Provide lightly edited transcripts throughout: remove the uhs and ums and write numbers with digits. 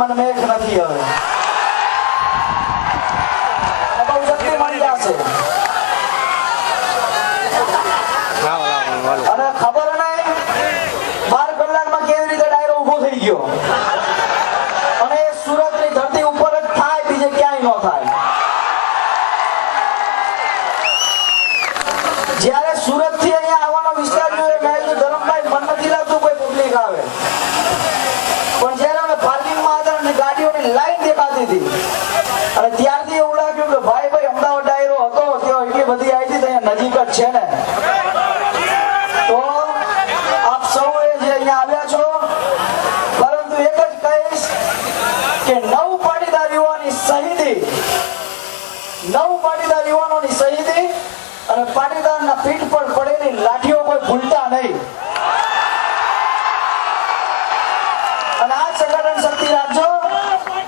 મનમેઘ નથી હવે બહુ જલ્દી મળી જશે અને ખબર નહીં 12 કલાકમાં કેવી રીતે ડાયરો ઉભો થઈ ગયો અને સુરતની ધરતી ઉપર જ થાય બીજે ક્યાંય ન થાય જ્યારે સુરત થી અહીંયા આવવાનો વિસ્તાર જોયો મેં કીધું ધરમભાઈ મન નથી લાગતું કોઈ પબ્લિક આવે પણ જ્યારે અમે પાર્કિંગમાં હતા અને ગાડીઓની લાઈન દેખાતી હતી અને ત્યારથી એવું લાગ્યું કે ભાઈ અમદાવાદ ડાયરો હતો ત્યાં એટલી બધી આવી હતી અહીંયા નજીક જ છે ને તો આપ સૌએ જે અહીંયા આવ્યા છો પરંતુ એક જ કહીશ કે 9 પાટીદાર યુવાનોની શહીદી અને પાટીદારના પીઠ પર પડેલી લાઠીઓ કોઈ ભૂલતા નહીં અને આ સંગઠન શક્તિ રાખજો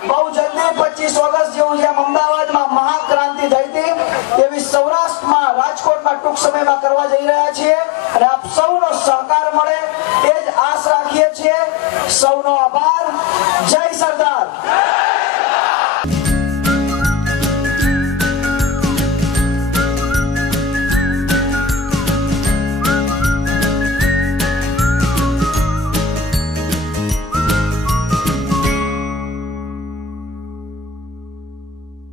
બહુ જલ્દી 25 ઓગસ્ટ જેવું જેમ અમદાવાદમાં મહાક્રાંતિ થઈ હતી એવી સૌરાષ્ટ્રમાં રાજકોટમાં ટૂંક સમયમાં કરવા જઈ રહ્યા છીએ અને આપ સૌનો સહકાર મળે એ જ આશ રાખીએ છીએ સૌનો આભાર